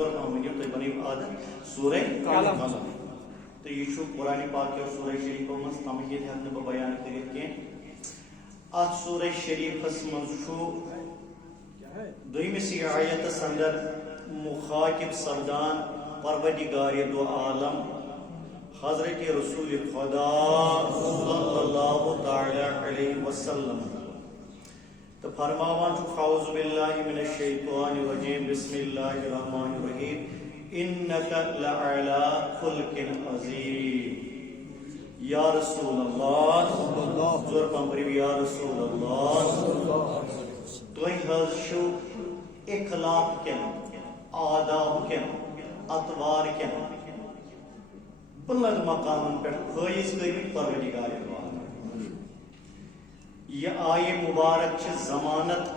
زور پہم ونیو تُہۍ بنٲیِو عادت سورہ قلم تو یہ قرآن پاک اور سورہ شریفو مز تمہید ہیکہ بہ بیان کرت کینٛہہ ات سورہ شریفس مز دویمس آیتس اندر مخاطب سپدان پروردگار دو عالم حضرت رسول خدا صلی اللہ تعالی علیہ وسلم تو فرماوان چھُ اعوذ باللہ من الشیطان الرجیم بسم اللہ الرحمن الرحیم انک لعلی خلق عظیم یا رسول اللہ زور پمپریو یا رسول اللہ تُہۍ حظ چھِو اخلاق کٮ۪ن آداب کٮ۪ن اطوار کٮ۪ن بلند مقامن پہ فائز کرمت پروردگار عالم یہ آیہ مبارک چھ ضمانت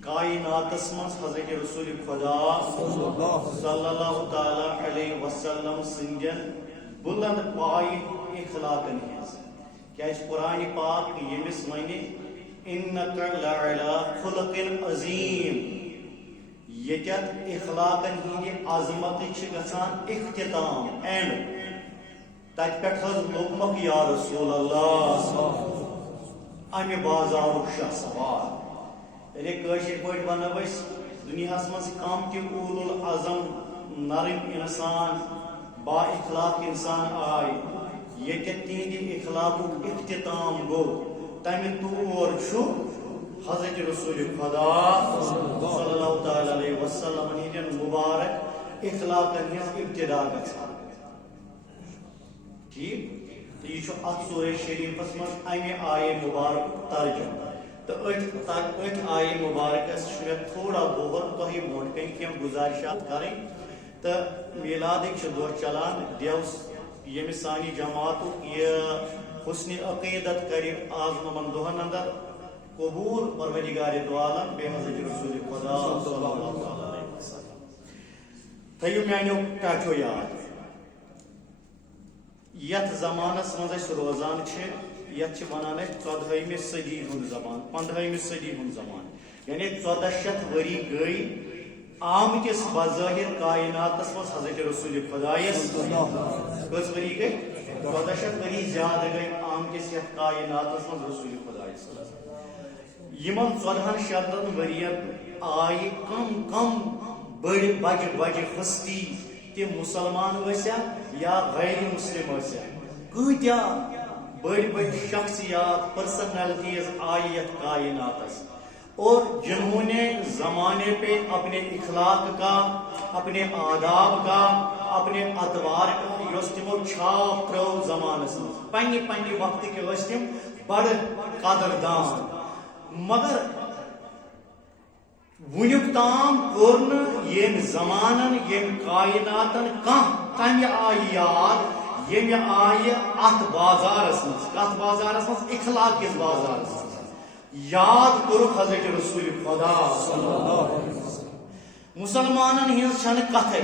کائناتس مز حضرت رسول خدا صلی اللہ تعالی علیہ وسلم سندین بلند پائے اخلاقن ہز کیا قرآن پاک یمس ونہ انک لعلی خلق عظیم یتت اخلاقن ہند عظمت گھان اختتام اینڈ تت پہ لوگمک یا رسول اللہ امہ بازارک شاہ سوال یعنی کاشر پہ ونو دنیا مز کم تہ اول العظم نرم انسان با اخلاق انسان آئے یتت تہند اخلاقک اختتام گو تمہ طور حضرت رسول خدا صلی اللہ تعالی علیہ وسلم ہندین مبارک اخلاقن ہز ابتدا گژھان ٹھیک تو یہ ات سورہ شریفس مز امہ آیہ مبارک ترجمہ تو ات آیہ مبارکس تھوڑا بہت تہ برو کن کی گزارشات کریں تو میلادک دہ چلان دیوس یم سانی جماعت یہ حسن عقیدت کر آز نمن دہن اندر قبول پروردگار دو عالم بے حضرت رسول خدا صلی اللہ علیہ وسلم تھیو میانیو ٹاٹو یاد یت زمانس مز روزان یت ونان 14ویں صدی ہند زمان 15ویں صدی ہند زمان یعنی 1400 وری گئی آمتس بظاہر کائناتس مز حضرت رسول خدایس کس وری گئی 1400 وری زیادہ گئی آمتس یت کائناتس مز رسول خدایس یمن 1400 ورین آئی کم کم بڑی بجہ ہستی تم مسلمان ورسیا یا غیر مسلم ورسیا کتیا بڑی شخصیات پرسنالٹیز آئی یت کائناتس اور جنہوں نے زمانے پہ اپنے اخلاق کا اپنے آداب کا اپنے اطوار کا یس تمو چھاپ ترو زمانس پنہ وقت کے تم بڑ قدردان مگر ونیک تام کور یم زمانن یم کائناتن تمہ آئی یاد یم آئی ات بازارس مز کت بازارس مز اخلاق کس بازارس مز یاد کور حضرت رسول خدا صلی اللہ علیہ وسلم مسلمانن ہز چھن کتھے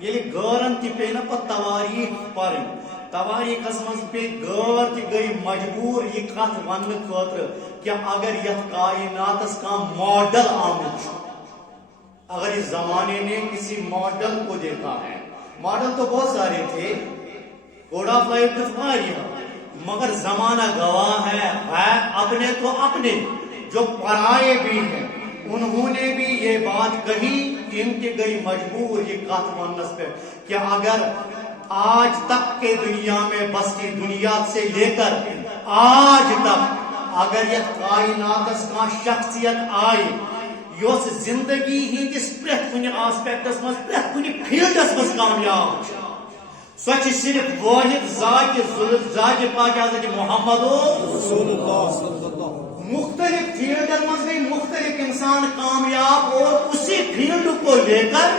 یلی غورن تہ پے نا پتہ تواریخ پرن تواریخس مز پہ غور تہ گئی مجبور یہ کت ون خاطر کہ اگر یت کائناتس کا ماڈل آمد اگر اس زمانے نے کسی ماڈل کو دیکھا ہے ماڈل تو بہت سارے تھے کوڈ آف لائف مگر زمانہ گواہ ہے اپنے تو اپنے جو پرائے بھی ہیں انہوں نے بھی یہ بات کہی ان کی گئی مجبور یہ کت ونس پہ کہ اگر آج تک کے دنیا میں بستی دنیا سے لے کر آج تک اگر یہ کائناتس کا شخصیت آئی یوس زندگی ہندس پریت کن آسپیکٹس مز پریت کن فیلڈس مز کامیاب سو صرف واحد ذات پاک حضرت محمد رسول اللہ صلی اللہ علیہ وسلم مختلف فیلڈ مز گئی مختلف انسان کامیاب اور اسی فیلڈ کو لے کر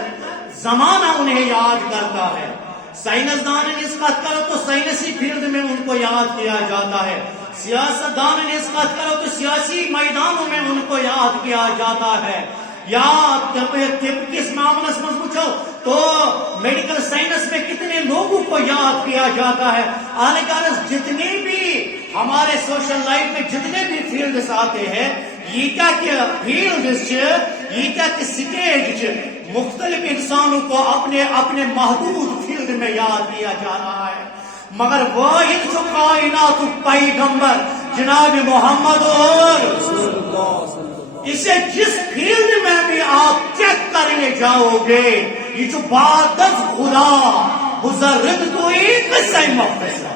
زمانہ انہیں یاد کرتا ہے سائنسدان اس بات کرو تو سائنسی فیلڈ میں ان کو یاد کیا جاتا ہے سیاست دان اس بات کرو تو سیاسی میدانوں میں ان کو یاد کیا جاتا ہے یا طب کس معاملے میں پوچھو تو میڈیکل سائنس میں کتنے لوگوں کو یاد کیا جاتا ہے آلکارس جتنے بھی ہمارے سوشل لائف میں جتنے بھی فیلڈز آتے ہیں یہ کیا کہ فیلڈز یہ کیا کہ سٹیج مختلف انسانوں کو اپنے اپنے محدود فیلڈ میں یاد کیا جا رہا ہے، مگر واحد جو کائنات پیغمبر جناب محمد اور اسے جس فیلڈ میں بھی آپ چیک کرنے جاؤ گے، یہ جو بعد از خدا بزرگ تو ایک سے مختصر،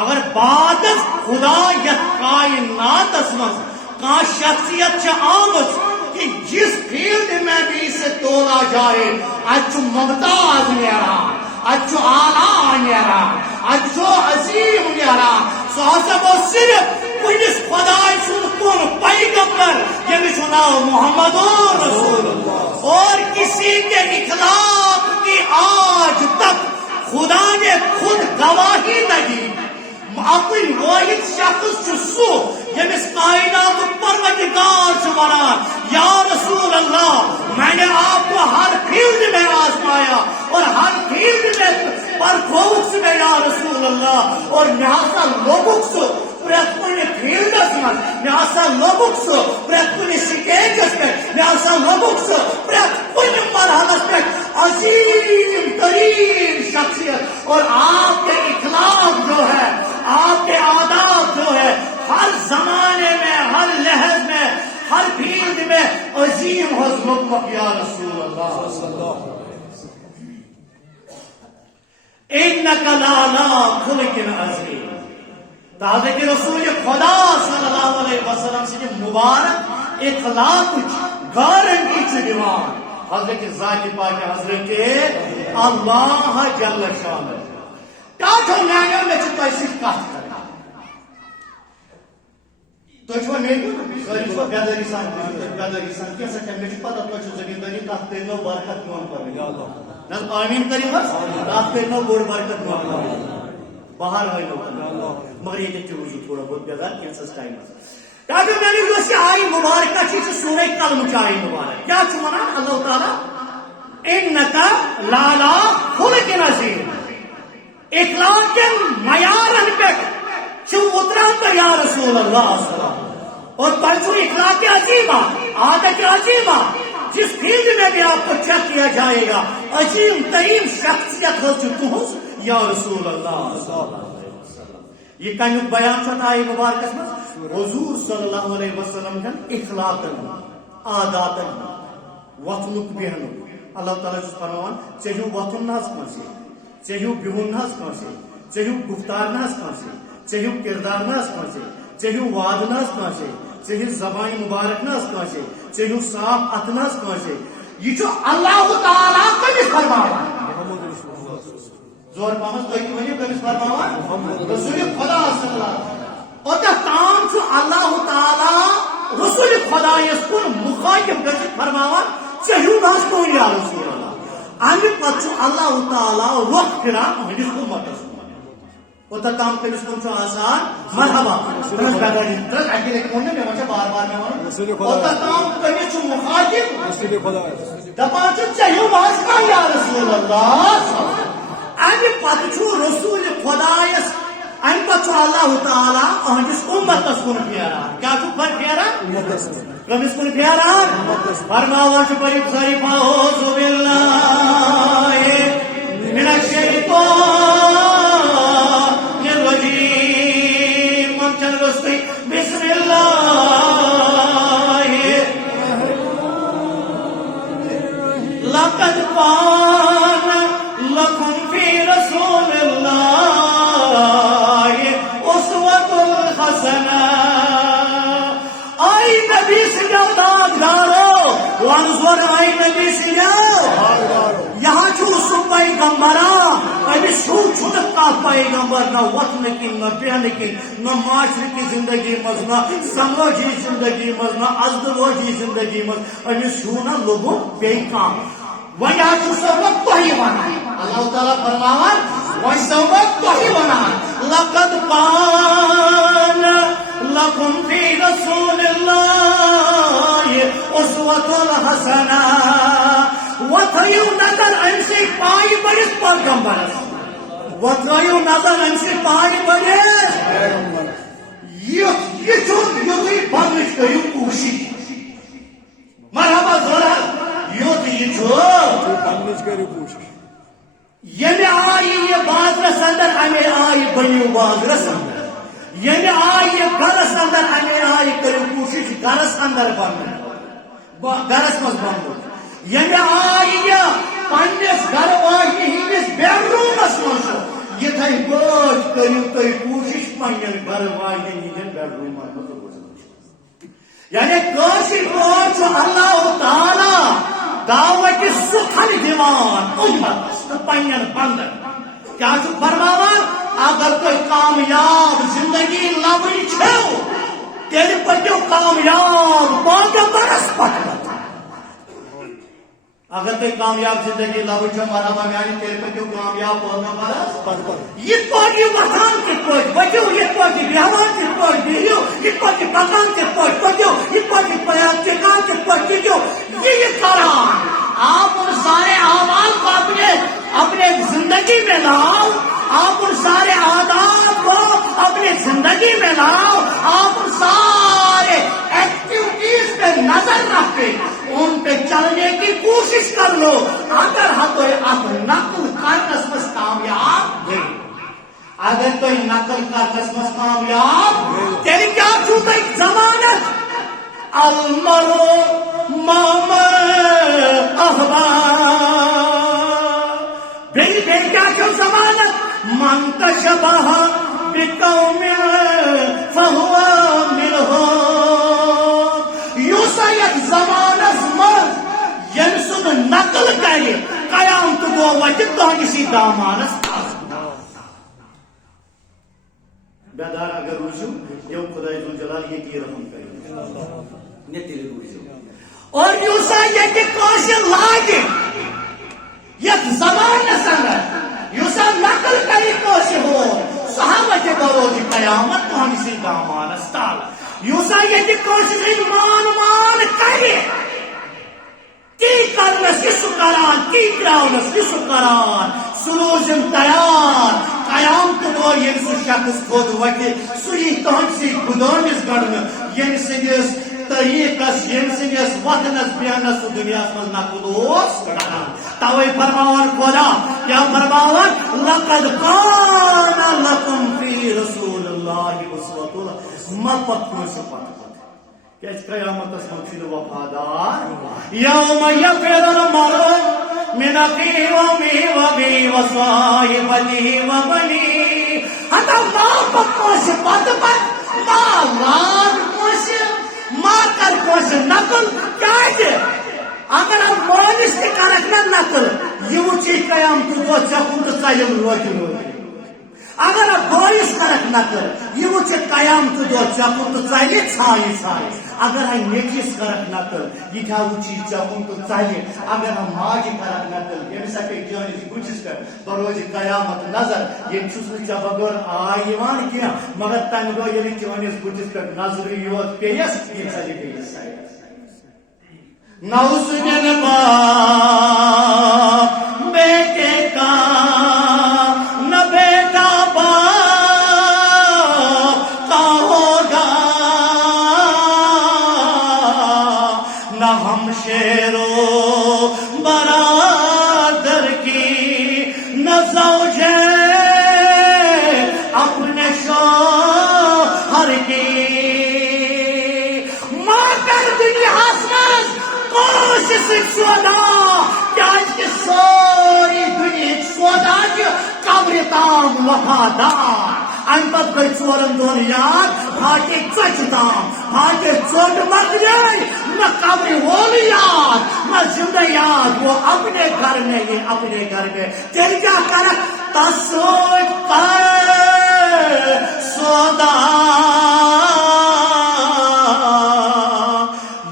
اگر بعد از خدا یا کائنات مز کا شخصیت آمد کہ جس فیلڈ میں بھی اسے تولا جائے، اچھو ممتاز نیرا، اچھو آلہ نیرا، اچھو عظیم نیرا، سو صرف کنس خدای سن کن پیغمبر یمس ناو محمد رسول اللہ، اور کسی کے اخلاق کی آج تک خدا نے خود گواہی نہ دی۔ اپنی واحد شخص سو یمس کائنات پروردگار سے ونان یا رسول اللہ میں نے آپ کو ہر فیلڈ میں آزمایا اور ہر فیلڈ میں پرکھوس میں یا رسول اللہ، اور لہذا لوگوں سے پریت کن فیلڈس من، لہذا لوگوں سے پریت کن سٹیجس پہ، لہذا لوگوں سے پریت کن مرحلس پہ عظیم ترین شخصیت، اور آپ کے اخلاق جو ہے، آپ کے عادات جو ہے، ہر زمانے میں، ہر لحظ میں، ہر فیلڈ میں عظیم حضرت یا رسول اللہ صلی اللہ علیہ وسلم، انک لعلی خلق عظیم۔ تازہ کہ رسول خدا صلی اللہ علیہ وسلم سے مبارک اخلاق گارنٹی سے دیوان حضرت ذات پاک حضرت اللہ جل شان کاٹھو نانیو میں چھتا اسی کات کریں تو چھو میگو سوری چھو بیادری سان کیا سکتے میں چھو پتا تو چھو زمینداری کات کرنو برکت نوان پر نظر آمین کریم کات کرنو بور برکت نوان پر باہر ہوئی لوگ مگر یہ کہ روزو تھوڑا بہت بیادار کینسس ٹائم تاکہ میں نے جو سے آئی مبارکہ چیز سورہ کلم چاہی مبارک کیا چھونا اللہ تعالیٰ انکا لالا خلق عظیم اخلاق کے معیارن پہ چھو اتران پر یا رسول اللہ صلی اللہ علیہ وسلم، اور پرچو اخلاق عظیمہ عادت عظیمہ جس فیلڈ میں بھی آپ کو چیک کیا جائے گا، عظیم ترین شخصیت ہو چکو یا رسول اللہ صلی اللہ علیہ وسلم۔ یہ کمیک بیان چھتا ہے مبارکس میں حضور صلی اللہ علیہ وسلم کن اخلاقن عاداتن وطنک بہنک اللہ تعالیٰ جس فرمان چاہیو وطن ناز کنسی، چاہیو بہن ناز کنسی، چاہیو گفتار ناز کنسی، چاہیو کردار ناز کنسی، چاہیو وعد ناز کنسی، چاہیو زبان مبارک ناز کنسی، چاہیو صاف ات ناز کنسی، یہ جو اللہ تعالیٰ کمیس فرمان زور پامس تو ونیو کمیس فرمان رسول خدا صلی اللہ علیہ وسلم، اور تام چھو اللہ تعالی رسول خدا یس کن مخاطب گژھِ فرماوان چاہیو ناز کون یا رسول اللہ، امی پتہ چھو اللہ تعالی رخ کران ہندس امتس اور تام کمیس کن چھو آسان مرحبا ترس اکیلے کون نے میں بار بار میں ونو اور تام کمیس چھو مخاطب رسول خدا دپان چھو چاہیو ناز کون یا رسول اللہ، امی پتہ چھو رسول خدا یس ان پتہ اللہ تعالی اہندس امتس کن پھیران کیا چھو پر پھیران کمس کن پھیران فرماوان چھو پری بخاری اعوذ باللہ من الشیطان الرجیم ممکن رسطی بسم اللہ لقد کان لکم فی رسول اللہ نبی سنو داغدارو وانظر آئی نبی سنو یہاں چھو سو پیغمبرا ابھی شو چھوٹک کا پیغمبر نہ وطن کی نہ بہن کی نہ معاشرے کی زندگی مز نہ سماجی زندگی مز نہ ازدواجی زندگی مز ابھی شو نہ لوگوں بے کام وہاں چھو سبق تو ہی بنا اللہ تعالیٰ فرماوان وہاں سبق تو ہی بنا لقد کان لکم فی رسول اللہ اسوۃ حسنہ وتھیو نظر ان سے پائی بڑس پیغمبرس وتھیو نظر ان سے پائی بڑس یہ چھوٹ یوتی بنش کریو کوشش مرحبا ذرا یوتی یہ چھوٹ یمہ آئی یہ بازرس اندر امے آئی بنیو بازرس اندر یمہ آئی یہ گرس اندر امے آئی کرو کوشش گرس اندر بن گرس مز بن یمہ آئی یہ پنس گھر واجنہ ہندس بیڈ رومس مز یتھے پٲٹھۍ کٔرِو تُہۍ کوٗشِش پننٮ۪ن گھر واجنٮ۪ن ہٕنٛدٮ۪ن بیڈ روٗمن منٛز روزنٕچ یعنی کٲشِر پٲٹھۍ چھُ اللہ تعالیٰ دعوتِ سُکھن دِوان اُمتس تہٕ پننٮ۪ن بنٛدن کیٛاہ چھُ فرماوان اگر تُہۍ کامیاب زندگی لبٕنۍ چھِو تیٚلہِ پٔکِو کامیاب پاغمبرس پتہٕ اگر تھی کامیاب زندگی لبن چھو مرحبا میانی تیل پکیو کامیاب پیغمبرس یہ پاٹی وطان کت پاٹی بچو یہ پاٹی بیہوان کت پاٹی بیہیو یہ پاٹی پکان کت پاٹی پکیو یہ پاٹی پیان چکان کت پاٹی جو یہ کران آپ ان سارے اعمال کو اپنے زندگی میں لاؤ آپ ان سارے عادات کو اپنے زندگی میں لاؤ آپ ان سارے ایکٹیویٹیز پہ نظر رکھے ان پہ چلنے کی کوشش کر لو اگر آپ نقل کرنس مز کامیاب گئی اگر تو نقل کرنس مز کامیاب تیری کیا چھو تک ضمانت المرء مع من احبب بھئی کیا چھو ضمانت من تشبہ بقوم فهو منهم یوسا یک زمانس مز یم سن نقل کرے قیامت گو وتہ تہنسی دامانس بیدار اگر روزو یو خدای ذوالجلال یہ رحم کرے نہ تیل روزو اور یوسا یہ کاشر لاگے یک زمانس اندر یوسا نقل کرے کاشر ہو صحابہ کے بروز قیامت تہنسی دامانس تال یوسا یہ کاشر مان کرے تی کرنس کی سکران تی تراؤنس کی سکران سروزن تیار قیامت دو یم سو شخص خود وتہ سہی تہنسی گدامس گڑن یم سندس طریقس یم سندس وطنس بیہنس دنیا مز نقل کران توے فرماوان خدا کیا فرماوان لقد کان لکم فی رسول اللہ اسوۃ مَپَکُّ کہ قیامت اسمت وفادار یوم یفر المرء من اخیہ وامہ وصاحبتہ وبنیہ حتی ماں پکوش پت ماں لاد کوش ماں کر کوش نقل کیا اگر ہم مالس تہ کرک نا نقل یہ وچی قیامت دو ژےٚ تو ژلم روزِ اگر آپ بٲیِس کرک نقل یہ وچ قیامت دو ژےٚ تو ژلہِ ژھایہِ ژھایہِ اگر ہم نیچیس کرک نقل یہ تھا وچی ژےٚ تو ژلہِ اگر ہم ماجہِ کرک نقل ییٚمہِ ساتہٕ جٲنِس بُتھِس پٮ۪ٹھ بروزِ قیامت نظر ییٚمہِ چھُس نہٕ ژےٚ بغٲر آے یِوان کینٛہہ مگر تمہِ دۄہ ییٚلہِ چٲنِس بُتھِس پٮ۪ٹھ نظرٕے یوت پیٚیَس یہِ ژلہِ بیٚیِس سایڈَس نہ اس دن باپ بیٹے کا نہ بیٹا باپ کا ہوگا نہ ہم شیرو برادر کی نہ زوجے اپنے شوہر کی ماں کر دنیا سودا کیا سوری دنیا سودا قبر تام وفادار ام پتہ گئی ژورن دۄہن یاد پھاٹے ژۄچہِ تام پھاٹے ژوٚٹ مکلے نہ قبر وول یاد نہ زندہ یاد وہ اپنے گھر میں یہ اپنے گھر میں تیل کیا کرک تس سودا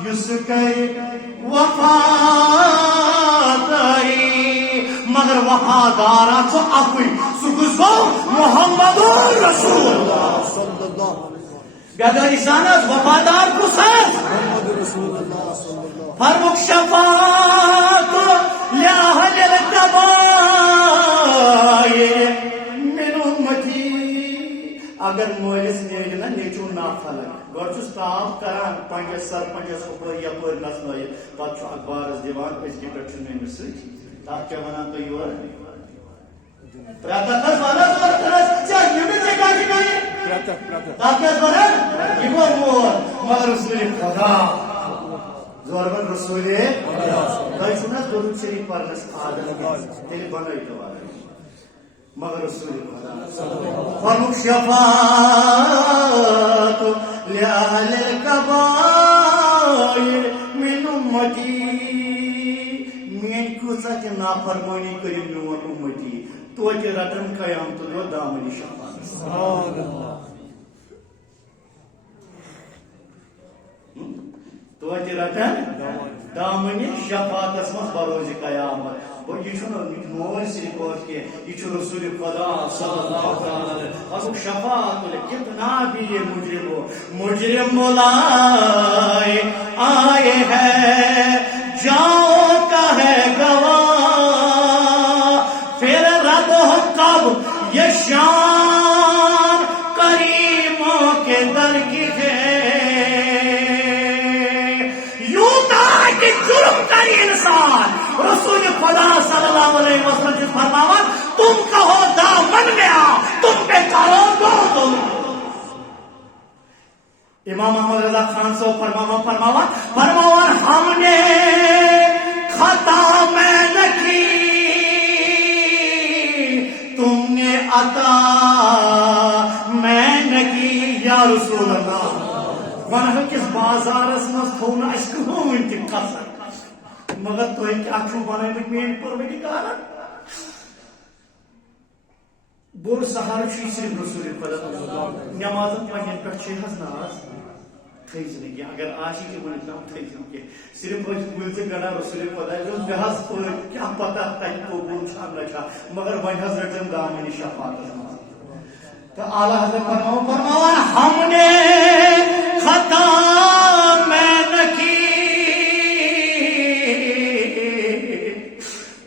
یس کر وفاداری مگر وفادار چھو اکوئی سو گزو محمد رسول اللہ صلی اللہ علیہ وسلم بیداری سانت وفادار کسر محمد رسول اللہ صلی اللہ علیہ وسلم فرمک شفاعت لأہل القبائل من امتی اگر مولس نیل نا نیچو نافلک گوڑ چھس تاب کران پنجس سر پنجس اوپر یا پر نسنائی پتہ چھو اخبارس دیوان اس کی پٹھ میں مسج تک کیا ونان تو یور پرتک ونان چل یہ کیا تک کیا ونان یہ مور مگر رسول خدا زوربن رسول تھی چھو نا درود شریف پرنس عادت تیل بنائی تو مگر رسول خدا فرموک شفاعت لأهل الكبائر من امتی مین کچھ کہ نافرمانی کری میون امتی تو رٹن قیام تو دامنی شفاعت سبحان اللہ تو رٹن دامنی شفاعت مز بروز قیامت یہ مول صرف یہ رسول خدا صلی اللہ علیہ وسلم شفاعت کتنا بھی یہ مجرم مولائے آئے ہیں جاؤ کا ہے گواہ پھر رب ہو کب یہ شان کریموں کے در کی ہے یوں تھا کہ جرم کری انسان رسول خدا صلی اللہ علیہ وسلم جس فرماوا تم کہو دامن میں آ تم پہ کرو دو امام احمد رضا خان صاحب فرماوا ہم نے خطا میں نہ کی تم نے عطا میں نہ کی یا رسول اللہ ون کس بازارس مز تھو نا اس کہین تہ کسر مگر تھی کیا بنمت میری پروردگار بوڑ سہارٕ صرف رسول خدا نمازن پنن پہ ناز تھزن کی اگر آشی کہ ون تام تھزن کی صرف ملز گڑا رسول خدا بحث کیا پتہ تین قبول نہ مگر ون حض رٹن دامن شفاعت تو اعلی حضرت فرماوا ہم نے خطا میں نہ کی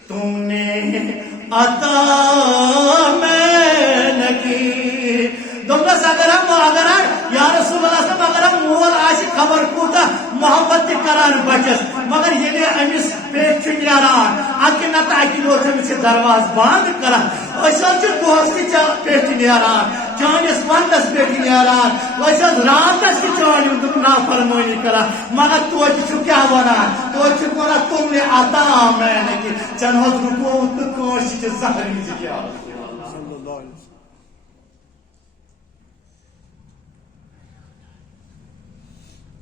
تم نے عطا میں نہ کی دمس اگر یا رسول اللہ صلی اللہ علیہ وسلم اگر ہم مول آش خبر کوتا محبت کران بچس مگر یہ امس پیٹ نیران اکہ نت اکہ دور امس درواز بند کران دہس تہ پیٹ نیران چانس ونس پیٹ نیران راتس تہ چان نافرمانی کران مگر توتہ کیا ونان توتہ ونان تم نے عطا میں نہ کی چن حض رکو تو کانس زہری کیا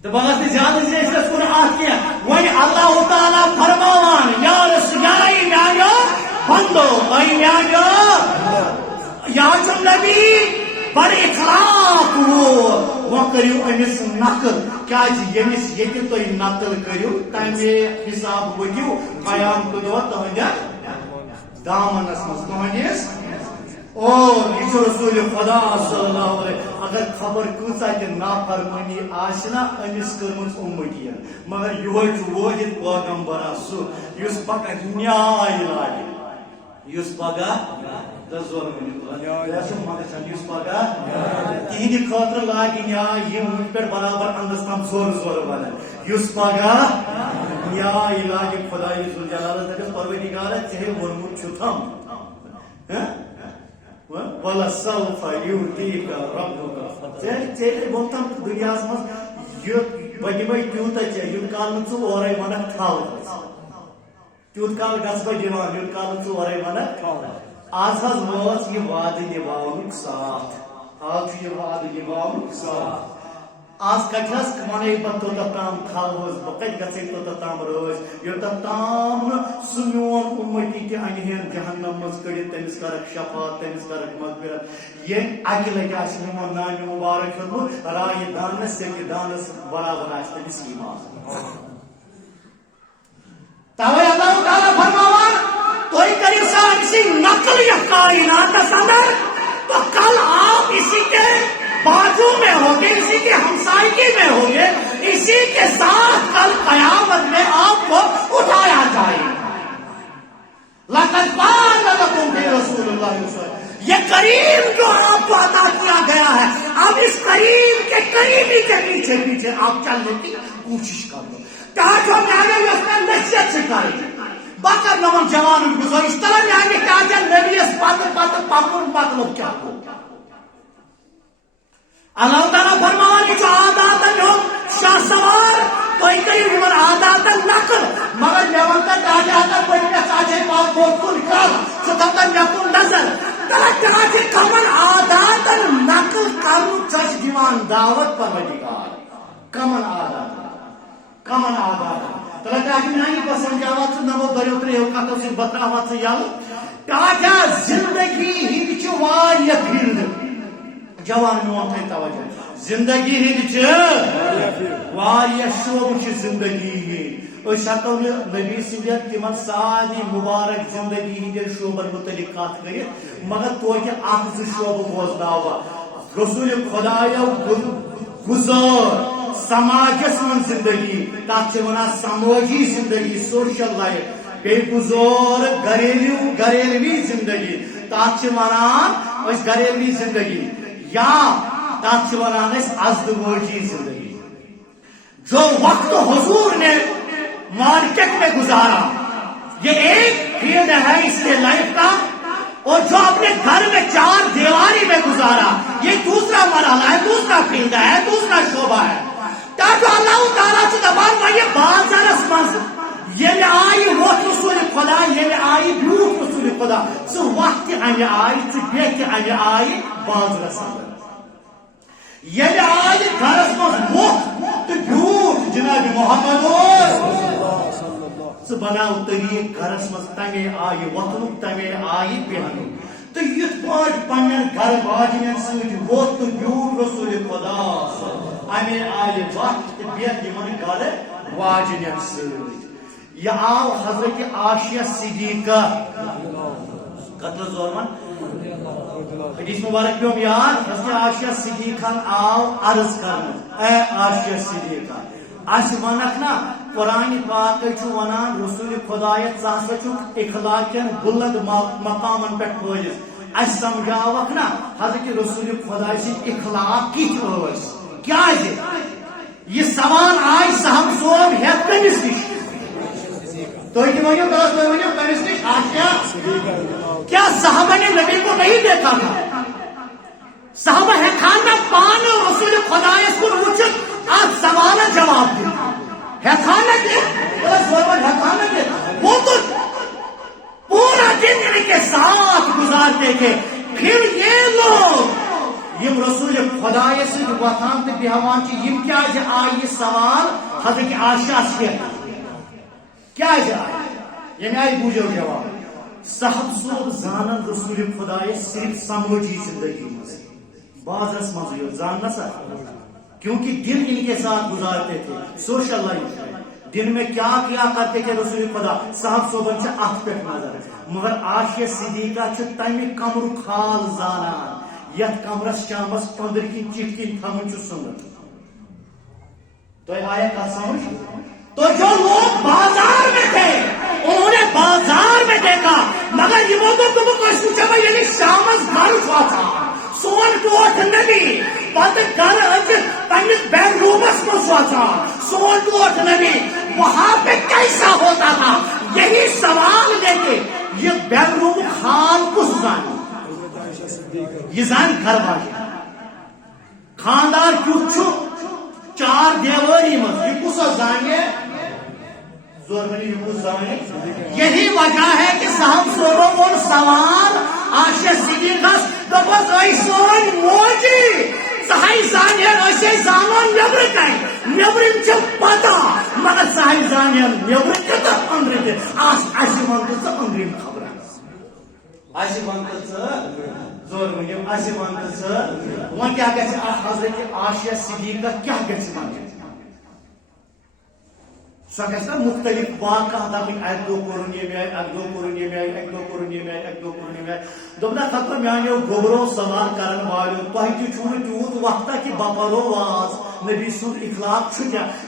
تو بہت زیادہ سے کن آت کیا وہی اللہ تعالیٰ فرمان یا رسول یا بندو اے یا نبی بڑ اخلاق وہ کریو امس نقل کیا یمس یہ تھی نقل کریو تمے حساب ورو قیام دہ تہندس دامنس مز تہندس اور یہ رسول خدا صلی اللہ علیہ وسلم اگر خبر کۭژاہ تہِ نافرمانی آسنا أمِس کٔرمٕژ اُمتی مگر یہوے وٲحد پیغمبرا سُہ یُس پگاہ نیاے لاگہِ یُس پگاہ یُس پگاہ تِہنٛدِ خٲطرٕ لاگہِ نیاے یِم وٕنہِ پٮ۪ٹھ برابر انٛدس تام زورٕ ونان یُس پگاہ نیاے لاگہِ خدایہِ ذوالجلالس دپٮ۪س پروردگارا ژےٚ ہے ووٚنمُت چھُتھم وَلَسَوْفَ يُعْطِيكَ رَبُّكَ ژےٚ ووٚنتھم دُنیاہس منٛز بہٕ دِمے تیوٗتاہ ژےٚ یوٗت کال نہٕ ژٕ اورے ونکھ تھل تیوٗت کال گژھٕ بہٕ دِوان یوٗت کال نہٕ ژٕ اورے ونکھ آز حظ وٲژ یہِ وعدٕ نِباونُک ساتھ آز چھُ یہِ وعدٕ نِباونُک ساتھ آز کتہِ حظ ونے بہٕ توٚتتھ تام تھلوس بہٕ کتہِ گژھے توٚتتھ تام رٲژ یوٚتتھ تام نہٕ سُہ میون اُمتی تہِ انہِ ہن جہنم منٛز کٔڑِتھ تٔمِس کرکھ شفاعت تٔمِس کرکھ مغفرت ییٚلہِ اکہِ لٹہِ آسہِ میون نانہِ مُبارک ہیوٚتمُت رایہِ دانس سیٚکہِ دانس برابر آسہِ تٔمِس ایمان توے اللہ تعالیٰ فرماوان تُہۍ کٔرِو سا أمۍ سٕنٛدۍ نقل یتھ کائناتس اندر تو کل آپ اسی کے بازو میں ہوگے اسی کے ہمسائیگی میں ہوگے اسی کے ساتھ کل قیامت میں آپ کو اٹھایا جائے لقد کان لکم فی رسول اللہ صلی اللہ علیہ وسلم یہ کریم جو آپ کو عطا کیا گیا ہے اب اس کریم کے قریبی کے پیچھے پیچھے آپ چلنے کی کوشش کر لو تاکہ میرے اس میں نصیحت سکھائی بکر نمن جوان گزارش طرح میانی کیا جن نبی اس پت پکن مطلب کیا ہو اللہ تعالیٰ فرمان یہ جو عادات ہو شاہ سوار تو ہی کہیں ہمار عادات نقل مگر میوانتا کاجاتا کوئی میں ساجے پاک بہت کن کر ستمتا میکن نظر ترہ کاجے کمن عادات نقل کرنو چاچ دیوان دعوت پر مجھگار کمن عادات ترہ کاجے نانی پسند جاوات سے نمو بریوترے ہو کاتو سے بطراوات سے یالو کاجا زندگی ہی چو واری پھرد جوان میون تھے توجہ زندگی ہند واریہ شعب زندگی اس ہکو نبی سند تمن ساری مبارک زندگی ہند شعبن متعلق کت کر مگر توتہ اخ شعب بوزناوا رسول خدایو گزار سماجس من زندگی تک ونان سماجی زندگی سوشل لائف بے گزار گھریلوی زندگی تک ونان گھریلوی زندگی یا تک ونان ازدواجی زندگی جو وقت حضور نے مارکیٹ میں گزارا یہ ایک فیلڈ ہے اس کے لائف کا اور جو اپنے گھر میں چار دیواری میں گزارا یہ دوسرا مرحلہ ہے دوسرا فیلڈ ہے دوسرا شعبہ ہے تاکہ اللہ تعالیٰ سے دبان میں یہ بازار اسمانس یہ آئی وہ رسول خدا یہ آئی بیوٹ رسول خدا سو وقت آئی آئی تو بیت آئی بازار اسمانس یہ آئی گھرس مز وقت تو بیوٹ جناب محمد سو بناو طریق گھرس مز تمے آئی وطنک تمے آئی بہنو تو یت پاٹ پنن گھر واجنین سۭتۍ ووت تو بیوٹ رسول خدا امی آئی وقت بیت یمن گھر واجنین سۭتۍ یہ آو حضرت عائشہ صدیقہ قتل زورمن حدیث مبارک پیوم یاد حضرت عائشہ صدیقہ آو عرض کرنا اے عائشہ صدیقہ اس ونک نا قرآن پاک چھو ونان رسول خدایت ژٕ چھُکھ اخلاقین بلند مقامن پہ پھٲلِتھ اس سمجھاوک نا حضرت رسول خدای سٕنٛدۍ اخلاق کِتھ ٲسۍ کیازِ یہ سوال آئی صاحب صوب ہیت کمس نش تھی ونو تھی ونو کمس نش کیا صحابہ نے نبی کو نہیں دیکھا تھا صحابہ ہیکان نہ پان رسول خدایس کن وچھت آپ سوال جواب دے ہیکان نہ دے وہ تو پورا دن ان کے ساتھ گزارتے تھے پھر یہ لوگ یم رسول خدای سۭتۍ وۄتھان تہٕ بیٚہوان چھِ یم کیازِ آیہِ یہِ سوال حضرت عائشہ سے کیازِ آیہِ ییٚمہِ آیہِ بوٗزِو جواب صاحب صوب زانن رسول خدای صرف سمٲجی زندگی منٛز بازرس منٛزٕے یوت زاننا سا کیونکہ دن ان کے ساتھ گزارتے تھے سوشل لائف دن میں کیا کرتے تھے رسول خدا صاحب صوبن سے ات پہ نظر مگر عائشہ صدیقہ چھ تمہ کمرک حال زانان یت کمرس شامس اندر کن چٹ کن تھون سنت تو آیا کت سمجھ تو جو لوگ بازار میں تھے انہوں نے بازار میں دیکھا مگر یہ تو تم کو یعنی شامس گھر واچان سون ٹوٹ نبی پتہ گھر پنس بیڈ رومس مز واچان سون ٹوٹ نبی وہاں پہ کیسا ہوتا تھا یہی سوال لے کے یہ بیڈ روم حال کس زان یہ زان گھر والی خاندار کیوں چار دیواری مت یہ کس زانے یہی وجہ ہے کہ صاحب صوبوں کو سوال عائشہ صدیقہ دپس اے سون موجی صحیح زانین اسے زانون نیبر کن نیبرن چھ پتہ مگر صحیح زانین نیبر کت اندر تہ اسی ونت اندریم خبر اسی ونت زور ونیم اسی ونت ون کیا گژھِ حضرت عائشہ صدیقہ کیا گژھِ ون سو گھس نا مختلف واقعہ دپن اک دہ کورن یہ آئی اک دہ کورن یہ آئی اک دہ کورن یہ آئی اک دہ کورن یہ آئی دپنا خطر میانو گوبرو سوال کرن والو تہ تہ چھو تیوت وقت کہ بپرو واز نبی سند اخلاق چھُ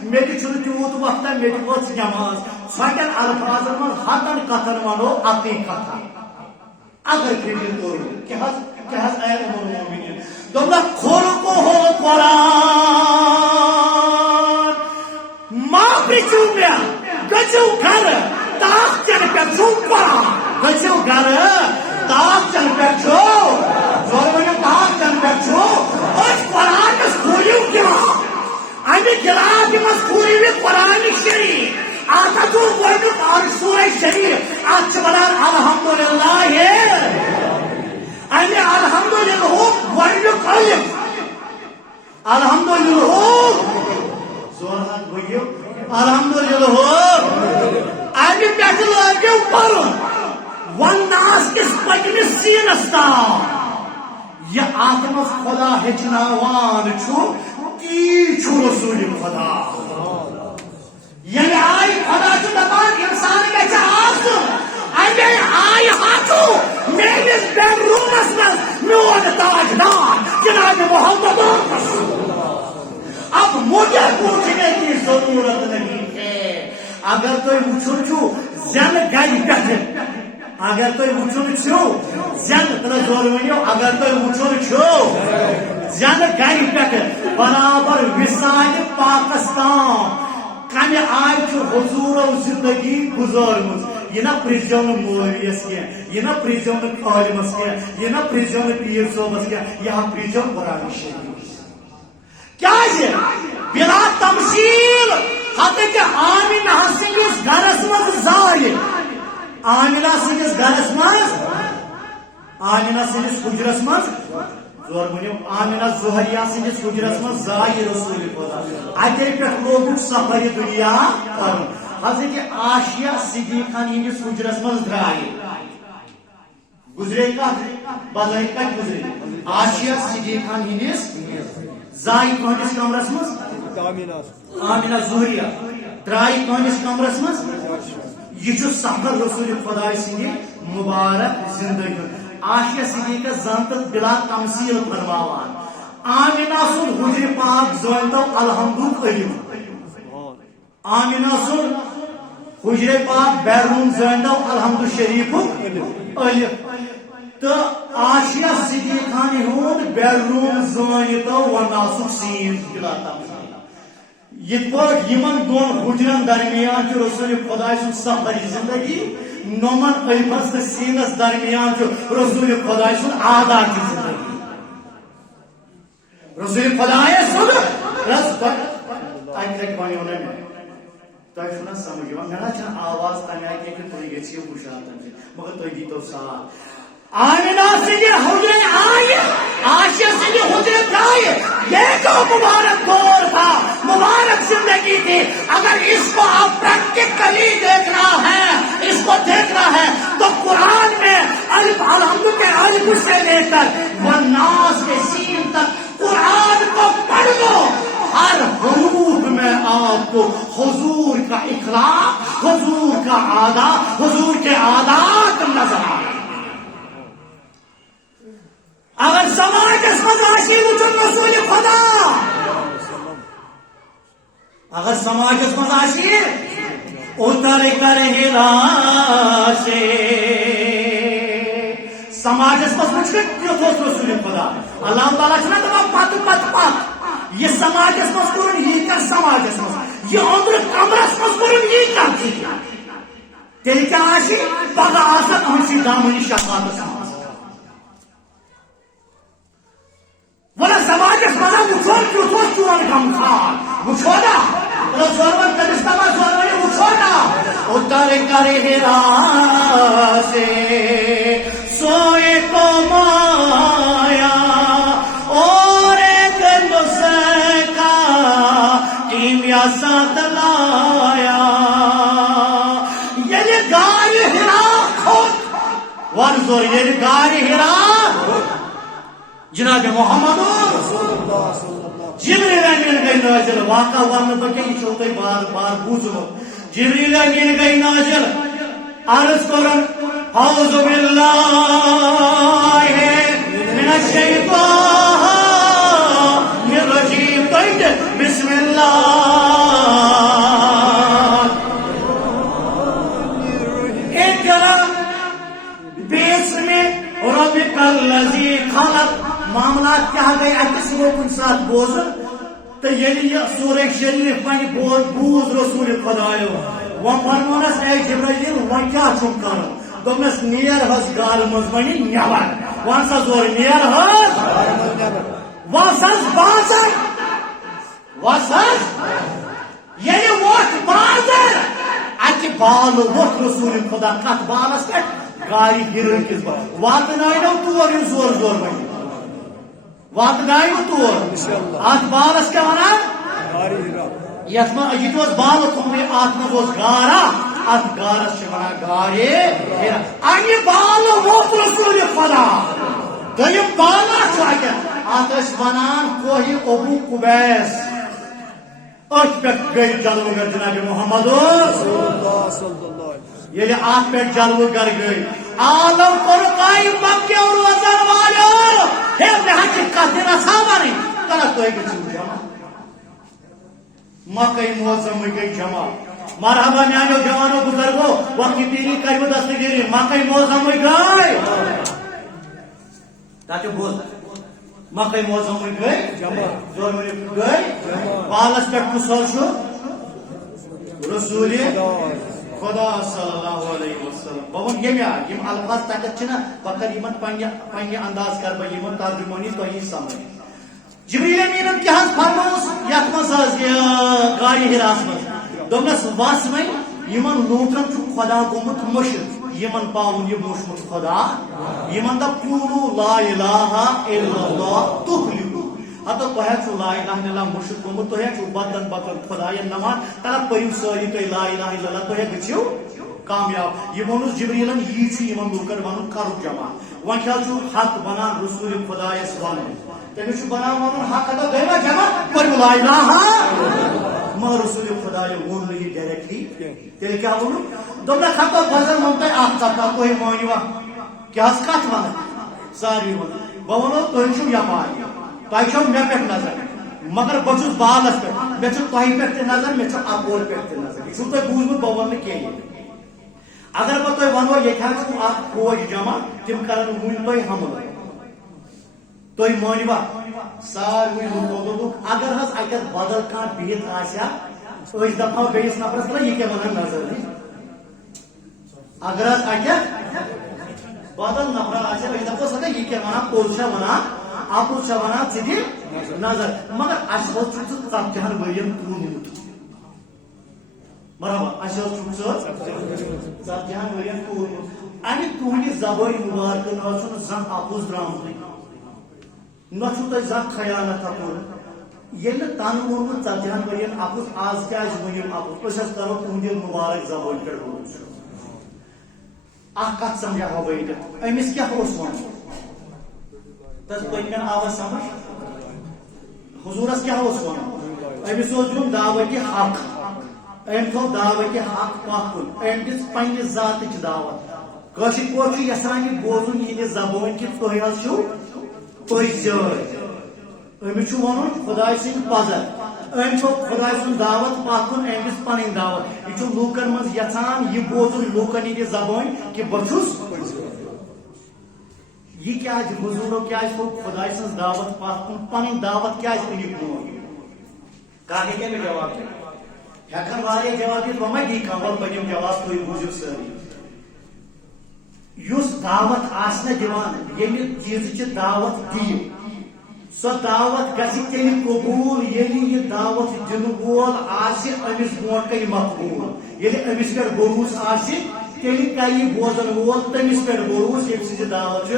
مے تہ چھُ تیوت وقت مے تہ وٲژ نماز ژھۄٹٮ۪ن الفاظن منٛز ہتن کتن ونو اکٕے کتھا اگر کھیٚتِن کوٚرمُت کیٛاہ حظ اے امر مومنین دپنا خلق ہو قرآن ماں پرچو مے گژھو گھر تاخ چن پہ گھو گھر تاک چن پہ تاک چن پہ قرآن کھولیو گراف امہ گراف مز کھولیو قرآن شریف آتا تو گوڈنیک اور سورہ شریف ات ونان الحمدللہ امہ الحمدللہ گوڈنیک الف الحمدللہ زور حق بھئیو الحمدللہ امہ پہ لگو پرن والناس کس پکمس سینس تام یہ آتمس خدا ہچناوان چھو تی چھو رسول خدا یعنی آئی خدا چھو دپان انسان گژھِ آسُن امے آئی ہاتھو میٲنِس بیڈ رومس منٛز میون تاجدار جناب محمد اب مجھے پوچھنے کی ضرورت نہیں ہے اگر تُہۍ وٕچھُن چھُو زن گرِ پٮ۪ٹھٕ اگر تُہۍ وٕچھُن چھُو زن ترٛےٚ زور ؤنِو اگر تُہۍ وٕچھُن چھُو زن گرِ پٮ۪ٹھٕ برابر وِسالہِ پاکستان کمہِ آیہِ چھُ حضوٗرو زندگی گُزٲرمٕژ یہ نہ پرٛژھزیو نہٕ مولویس کینٛہہ یہ نہ پرٛژھزیو نہٕ عالمس کینٛہہ یہ نہ پرٛژھزیو نہٕ پیٖر صٲبس کینٛہہ یہ پرٛژھزیو قرآن شریٖف کیٛازِ بلا تمثیل حتہٕ کہِ آمِنہ سٕنٛدِس گرس منٛز زایہِ آمنہ سندس گرس مز آمنہ سندس حجرس مز زور ونو آمنہ زہریہ سندس حجرس مز زائے رسول خدا اتر پہ لوگ سفر دنیا کر حضرت عاشیہ صدیقہ ہندس حجرس مز درائے گزرے کت بظاہر کت گزرے عاشیہ صدیقہ ہندس زائے تہندس کمرس مز آمنہ زہریہ درائے تہندس کمرس مز یہ سفر رسول خدا سند مبارک زندگی عاشیہ صدیقہ زنت بلا تمثیل فرماوان آمنہ سن حجر پاک زونتو الحمد الف آمنہ سن حجر پاک بیڈروم زونتو الحمد شریف الف تو عاشیہ صدیقہ ہند بیڈروم زونتو وناسک سین بلا تمثیل یہ پاک یمن دون حجرن درمیان جو رسول خدا سن سفر زندگی نومن الفس تو سینس درمیان جو رسول خدا سن آدھا کی زندگی رسول خدا سن رس تک پانی ہونے میں تک سنا سمجھ میرا چھن آواز تمہیں آئی کہ تھی گھو خوشحال مگر تھی دیتو ساتھ آمنہ سنگھ حجر آئے عاشیہ سنگھ حجر آئے یہ جو مبارک دور تھا مبارک زندگی تھی اگر اس کو آپ پریکٹیکلی دیکھنا ہے اس کو دیکھنا ہے تو قرآن میں الف الحمد کے الف سے لے کر والناس کے سین تک قرآن کو پڑھ لو ہر حروف میں آپ کو حضور کا اخلاق حضور کا عادات حضور کے عادات نظر آئے اگر سماج اس مزاشی وچن رسول خدا اگر سماج اس مزاشی اتر کر ہراشے سماج اس مزاشی رسول خدا اللہ تعالیٰ چھنا تمام پت یہ سماج اس مزاشی یہ کر سماج اس مزاشی یہ اندر کمر اس مزاشی یہ کرتی تیری کیا آشی پگا آسد ہمشی دامنی شفاعت سماج ولا سماج مزا وچھو چون کم خان وچھو نا زورون کدستما زورون وچھو نا اتر کر ہرا سے سوئے کو مایا اور ایک نسخہ کیمیا ساتھ لایا یہ گار ہرا خود ورزور یہ گار ہرا جناب محمد جبریل امین گئی نازل واقع ورنہ بکے یہ چھوٹے بار بار بوزمت جبریل امین گئی نازل عرض کرن اعوذ باللہ من الشیطان الرجیم بسم اللہ اقرأ باسم ربک الذی خلق معاملات کیا گئی اکس وہ کن ساتھ بوزن تو یہ سورہ شریف پانی بوز رسول خدایو وہ فرمونس اے جبرائیل وہ کیا چھم کرو دوپنس نیر حس گار مز ونی نیبر ون سا زور نیر حس وسس بازر وسس یعنی وقت بازر اتہ بال وقت رسول خدا کت بالس پہ گاری گرن کس بال واتنائنو تور یہ زور زور ون واتنائنو تور ات بالس کیا ونان یس یہ بال تھومے ات مز گارا ات گارس ونان گارے امہ بال وقت رسول خدا دم بالا ات ونان کوہ ابو قبیس ات پہ گئی جلو گر جناب محمد یل ات پہ جلو گر گئی عالم کور قائم مکہ روزن والو ہے مے کت رسا ونی کر تھی گھو جمع مکہ موسم گئی جمع مرحبا میانو جوانو بزرگو وقت تیری کرو دستگیری مکہ موسم گئی تاکہ بوز مکہ موسم گئی زور گئی بالس پہ کس رسول خدا صلی اللہ علیہ وسلم بہن یم الفاظ تک بکر پنہ انداز کر بہ ترجمانی تھی سمجھ جبریل امین کیا فرموس یت مز غار حراس مز دوپنس وس وین یمن لوکن خدا گومت مشد یمن پاون یہ موشمت خدا یمن دپ قولوا لا الہ الا اللہ تفلحوا ہتو تہ لا الہ الا اللہ مشد گومت تہ بدن بدن خدا یہ نمان تر پریو ساری تہ لا الہ الا اللہ تہ گچھو کامیاب یہ ونس جبریلن یہ چھ یمن لوکن ون کرو جمع ون کیا حق بنان رسول خدا اس ون تمس بنان ون حق ادا گئی جمع پریو لا الہ مگر رسول خدا وون نہیں ڈائریکٹلی تیل کیا ون دم خطو فضل من تہ اخ کتھ تھی مانوا کیا کت ون ساری ون بہ ونو تھی چھو یپار تہ چھو مے پہ نظر مگر بہ چھس بالس پہ مے چھ تہ پہ تہ نظر مے چھ اپور پہ تہ نظر یہ چھو تہ بوزمت بہ ون کی اگر بہ تہ ونو یہ چھو اخ فوج جمع تم کرن ون تہ حملہ تھی مانوا ساروی لوگوں اگر حس اتر بدل کھانا بہت آسیا دپا بیس نفرس یہ کیا ونان نظر اگر حس اتر بدل نفر آسیا دپو سا یہ کیا ونان پوز ونان اپوز ونان ثہ نظر مگر اس ژتجہن ورین پورمت مرحبا اس ژتجہن ورین پورمت امہ تہندِ زبان مبارکن زن اپوز درامت نہ تہ زن خیانت اپور یل تن وونمت ژتجہن ورین اپوز آز کیا ونیم اپوز اس کرو تہندِ مبارک زبان پہ روز اخ کت سمجھا بہت امس کیا ون تس پکن آو سمجھ حضورس کیا ون امس دن دعوت حق ام تھو دعوت حق پکن ام دس پنہ ذات دعوت کاشر پور یسان یہ بوزن یہ زبان کہ تھی حظ چھو پز امس ون خدا سند پزر ام چھو خدا سن دعوت پکن امس پن دعوت یہ لوکن من یھان یہ بوزن لوکن یہ زبان کہ بہس یہ کیا حضورو کیا خدا سن دعوت پکن پن دعوت کیا کہہ کیا جواب ہیکن واریاہ جواب دت وما دی کمل پنم جواب تھی بوزو ساری اس دعوت آسنا دیوان یمہ چیز دعوت دیو سو دعوت گژھِ تیٚلہِ قبوٗل ییٚلہِ یہِ دعوت دِنہٕ وول آسہِ أمِس برونٛٹھ کَنہِ مقبوٗل ییٚلہِ أمِس پٮ۪ٹھ بروٗسہٕ آسہِ تیٚلہِ کَرِ یہِ بوزن وول تٔمِس پٮ۪ٹھ بروٗسہٕ ییٚمہِ سٕنٛزِ دعوت چھِ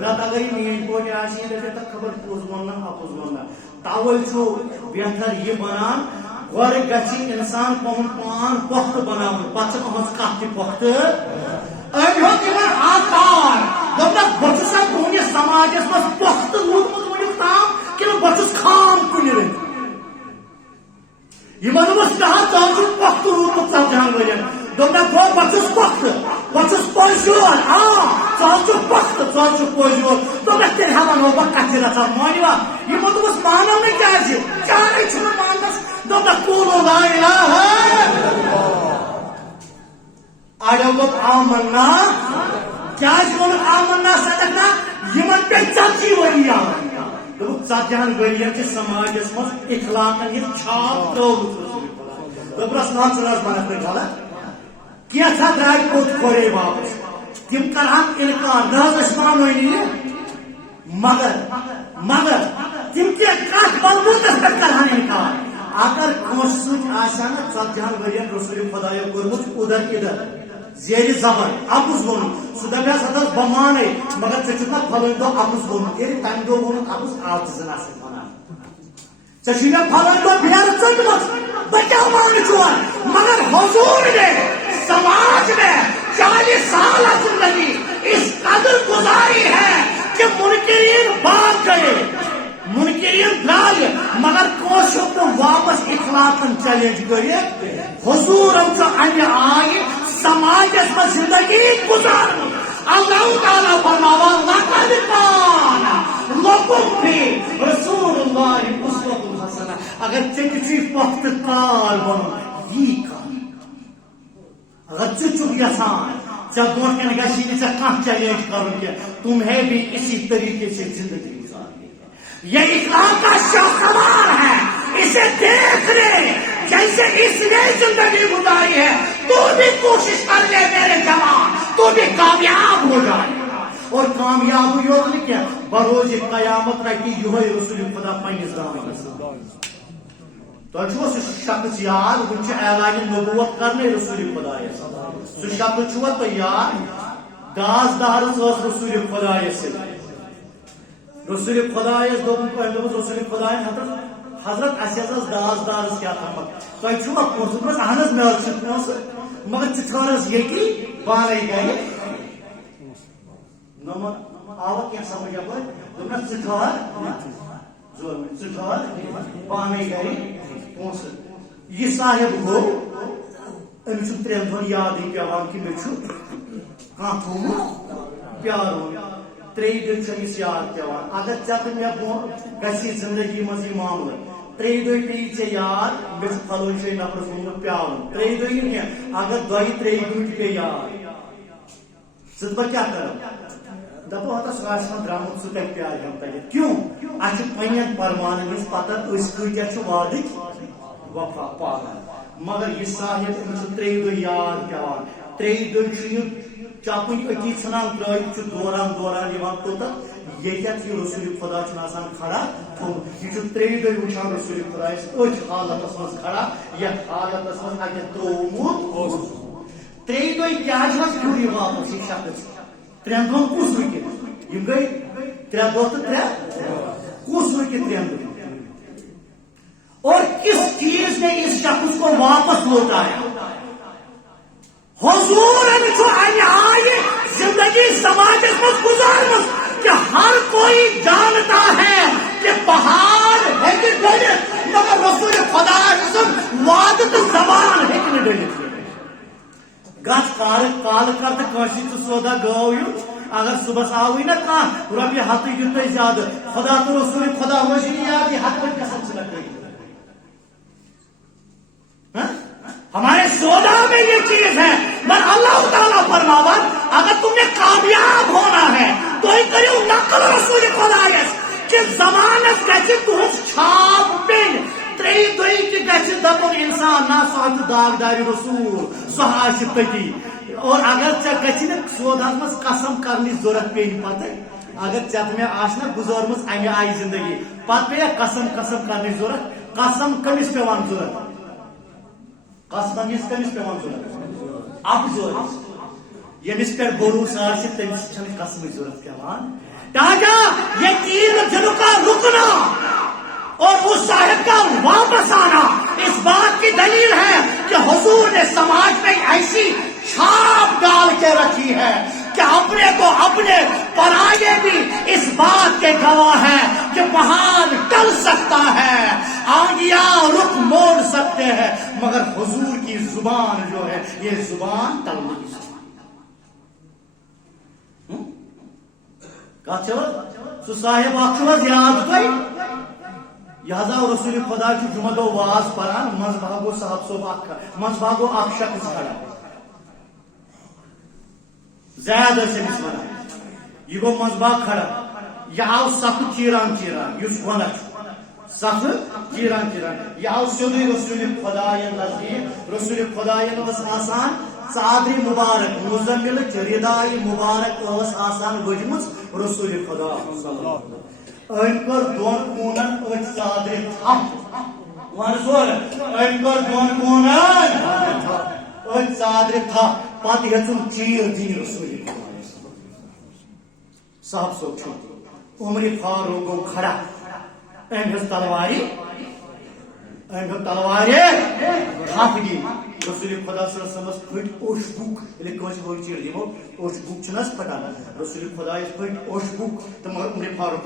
نتہٕ اگر یہِ میٛٲنۍ پٲٹھۍ آسہِ یہِ دَپہِ تَتھ خبر پوٚز وَننا اَپُز وَننا تَوَے چھُ بہتر یہِ بَنان گۄڈٕ گژھِ اِنسان پَنُن پان پۄختہٕ بَناوُن پَتہٕ چھِ أہٕنٛز کَتھ تہِ پۄختہٕ أمۍ ہیوٚت یِمن آکار دوٚپنکھ بہٕ چھُسا تُہٕنٛدِس سماجس منٛز پۄختہٕ روٗدمُت وٕنیُک تام کِنہٕ بہٕ چھُس خام کُنہِ رٔنٛگۍ یِمن دوٚپمَس نہ حظ ژٕ چھُکھ پۄختہٕ روٗدمُت 14 ؤرین دوٚپنکھ گوٚو بہٕ چھُس پۄختہٕ بہٕ چھُس پوٚز یور ژٕ حظ چھُکھ پۄختہٕ ژٕ حظ چھُکھ پوٚز یور دوٚپنکھ تیٚلہِ ہا وَنو بہٕ کَتھِ رَژھا مٲنِوا یِمو دوٚپمَس مانو نہٕ کیٛازِ چارے چھُنہٕ ماننَس دوٚپنکھ قولوا لا اِلٰہَ اڑو دوٚپ آمنا کیٛازِ ووٚنُکھ آمنا صدقنا یِمن پیٚٹھ 40 ؤری آمن دوٚپُکھ 40 ؤرین چھِ سماجس منٛز اخلاقن ہٕنٛز چھاپ ترٲومٕژ دوٚپنس نا ژٕ نہ حظ بنکھ نہٕ غلط کیسا درائے پوت کھورے واپس تم کرہن انکار نہ مانوی مگر تم کی کت بلبوتس پہ کرہن انکار اگر کنس سان ژتجہن ورین رسول خدا کورمت ادھر ادھر زیر زبر اپز وون سہ دپس ہتس بہ مانے مگر ژےٚ نا پھلٲنۍ دۄہ اپز وونمت ییٚلہِ تمہِ دۄہ وونُکھ اپز آو تہِ زن اصل ونان ژےٚ چھُے مےٚ پھلٲنۍ دۄہ پھیرٕ ژٔٹمٕژ بہٕ کیٛاہ مانہٕ چون مگر حضور نے سماج میں 40 سال زندگی اس قدر گزاری ہے کہ منکرین بھاگ گئے منکرین درائے مگر کوشش تو واپس اخلاقن چیلنج کرے حضور ہم امہ آئی سماجس میں زندگی گزار اللہ تعالیٰ فرماوا لقد کان لکم فی رسول اللہ اسوۃ حسنہ اگر ژےٚ وقت کال بنو یہ کر اگر ژٕ یژھان ژےٚ برونٛٹھ کَنہِ گژھی نہٕ ژےٚ کانٛہہ چیلنج کرُن کینٛہہ تمہیں بھی اسی طریقے سے زندگی گزارنی ہے یہ اخلاق کا شاہکار ہے اسے دیکھ لے جیسے اس نے زندگی گزاری ہے تو بھی کوشش کر لے میرے جوان تو بھی کامیاب ہو جائے اور کامیاب یوت نہ کینٛہہ بروز قیامت رٹی یہوے رسول خدا پننس دامنس تۄہہِ چھُوا سُہ شخص یاد وٕنہِ چھُ اعلانِ نبوت کرنے رسول خدایس سُہ شخص چھُوا تۄہہِ یاد داس دارس ٲس رسول خدایس سۭتۍ رسول خدایس دوٚپُس رسول خدایَن حضرت اَسہِ حظ ٲس داس دارس کیٛاہ تھامت تۄہہِ چھُوا پونٛسہٕ دوٚپمَس اہن حظ مےٚ حظ چھِ پونٛسہٕ مگر ژٕ ژھانڈس ییٚتی پانے گرِ آوا کینٛہہ سمجھ یپٲرۍ دوٚپنَس ژٕ ٹھہر ژٕ ٹھہر پانے گرِ پونٛسہٕ یہِ صاحب گوٚو أمِس چھُ 3 دۄہن یادٕے پیٚوان کہِ مےٚ چھُ کانٛہہ تھوٚومُت پیارُن 3 دۄہ چھُ أمِس یاد پیٚوان اگر ژےٚ تہٕ مےٚ گژھِ زندگی منٛز یہِ معاملہٕ 3 دۄہ پیٚیی ژےٚ یاد مےٚ چھُ فلٲنۍ جایہِ نفرس ووٚنمُت پیارُن 3 دۄہ نہٕ کینٛہہ اگر 2-3 گٲنٛٹہٕ پیٚیہِ یاد ژٕ بہٕ کیٛاہ کرٕ دپو ہتا سُہ آسہِ وۄنۍ درٛامُت ژٕ کتہِ پیارِ ہم تتہِ کیوں اَسہِ چھِ پننٮ۪ن پرمانن ہٕنٛز پتہ أسۍ کۭتیاہ چھِ وعدٕکۍ وفا پالان مگر یہِ صاحب أمِس چھُ 3 دۄہ یاد پیٚوان 3 دۄہ چھُ یہِ چپٕنۍ أتی ژھٕنان ترٛٲیِتھ چھُ دوران یِوان توٚتتھ ییٚتٮ۪تھ یہِ رسول خدا چھُنہٕ آسان کھڑا تھوٚمُت یہِ چھُ 3 دۄہ وٕچھان رسول خدایس أتھۍ حالتس منٛز کھڑا یتھ حالتس منٛز اتٮ۪تھ ترٛوومُت اوس 3 دۄہ کیٛازِ حظ پھیوٗر یہِ واپس یہِ شخص 3 دۄہن کُس رُکہِ یِم گٔے 3 دۄہ تہٕ 3 کُس رُکہِ 3 دۄہ اور کس چیز نے اس شخص کو واپس لوٹایا حضور آئے زندگی سماج میں گزارمت کہ ہر کوئی جانتا ہے کہ پہاڑ ہیکہ ڈلت مگر رسول خدا وعدت زبان ہیکہ ڈلت گھس کال کر تو کٲنٛسہِ تہِ سودا گٲو یُتھ اگر صبحس آوٕے نا کانٛہہ رۄپیہِ ہتہٕ دیُت تۄہہِ زیادٕ خدا تہٕ رسول خدا روزِ نہٕ یاد یہِ ہتھ پٲٹھۍ قسم چھِ لگٲیِتھ ہمارے سودا میں یہ چیز ہے پر اللہ تعالیٰ فرماوا اگر تم نے کامیاب ہونا ہے تو ہی کرو نقل رسول خدایس کہ زمانت گژھِ تُہنٛز چھاپ پیٚنۍ 3 دۄہہِ تہِ گژھِ دپُن انسان نا سُہ آسہِ داغدارِ رسول سُہ آسہِ تٔتی اور اگر ژےٚ گژھِ نہٕ سوداہس منٛز قسم کرنٕچ ضروٗرت پیٚیہِ پتہٕ اگر ژےٚ تہٕ مےٚ آسہِ نا گُزٲرمٕژ امہِ آیہِ زندگی پتہٕ پیٚیہِ قسم کرنٕچ ضروٗرت قسم کٔمِس پیٚوان ضروٗرت قسم کٔمِس پیٚوان ضروٗرت افضل ییٚمِس پٮ۪ٹھ بھروسہٕ آسہِ تٔمِس چھنہٕ قسمٕچ ضروٗرت پیٚوان تاکہ یہ تین دنوں کا رکنا اور اس صاحب کا واپس آنا اس بات کی دلیل ہے کہ حضور نے سماج میں ایسی چھاپ ڈال کے رکھی ہے کہ اپنے کو اپنے پرائے بھی اس بات کے گواہ ہیں کہ پہاڑ ٹل سکتا ہے آنگیاں رخ موڑ سکتے ہیں مگر حضور کی زبان جو ہے یہ زبان ٹل نہیں سکتی سُہ صاحب اکھ چھُو حظ یاد تۄہہِ یہ حظ آو رسول خدا چھُ جمعہ دۄہ واز پران منٛز باغو صاحب صٲب منٛز باغو اکھ شخص کھڑا زیاد ٲسۍ أمِس ونان یہِ گوٚو منٛز باغ کھڑا یہِ آو صفہٕ چیٖران یُس وَنان چھُ صفہٕ چیٖران یہِ آو سیوٚدُے رسول خدایَن نزدیٖک رسول خدایَن ٲس آسان ژادر مبارک مزمل ردائے مبارک آسان وجمت رسول خدا ام کر دون کونن اچ ژادر تھپ ون سور ام کر دون کونن اچ ژادر تھپ پتہ ہیژم چیل دین رسول خدا صاحب صوب عمر فاروق گو کھڑا ام ہز تلواری تھپ دی رسول خدا صلی اللہ علیہ وسلم پھٹ اوش بک یل کس وہ چیز دمو اوش بک چھنس پھٹان رسول خدا پھٹ اوش بک تو عمر فاروق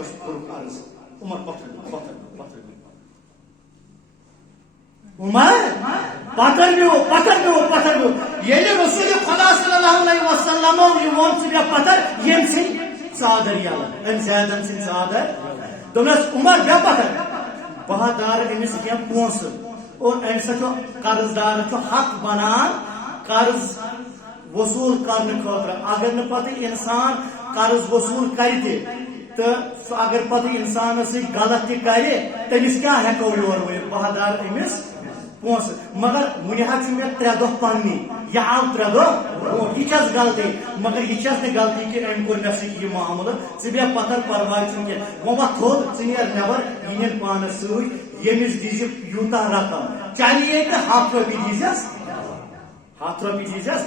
عرض عمر پتھر عمر پتھر یل رسول خدا صلی اللہ علیہ وسلم وون سا پتھر یم سن ژادر یلن ام زیدن سن ژادر دس عمر بے پتھر بہا دار امس کی پونس اور ام سا قرض دار حق بنان قرض وصول کرنے خاطر اگر نہ پتہ انسان قرض وصول کر تو اگر پتہ انسان سی غلط تہ کر تمس کیا ہیکو یور ورت بہا دار امس پونس مگر ون مے 3 دہ پننی یہ آو 3 دہ یہ چھس غلطی مگر یہ چھس نہ غلطی کہ ام کور مے سۭتۍ یہ معاملہ ژٕ بیٚہہ پتھر پرواے چھُنہٕ کینٛہہ وۄنۍ وۄتھ تھوٚد ژٕ نیر نٮ۪بر یہِ نِن پانس سۭتۍ ییٚمِس دیٖزِ یوٗتاہ رقم چلیے تہٕ 100 رۄپیہِ دیٖزٮ۪س 100 رۄپیہِ دیٖزٮ۪س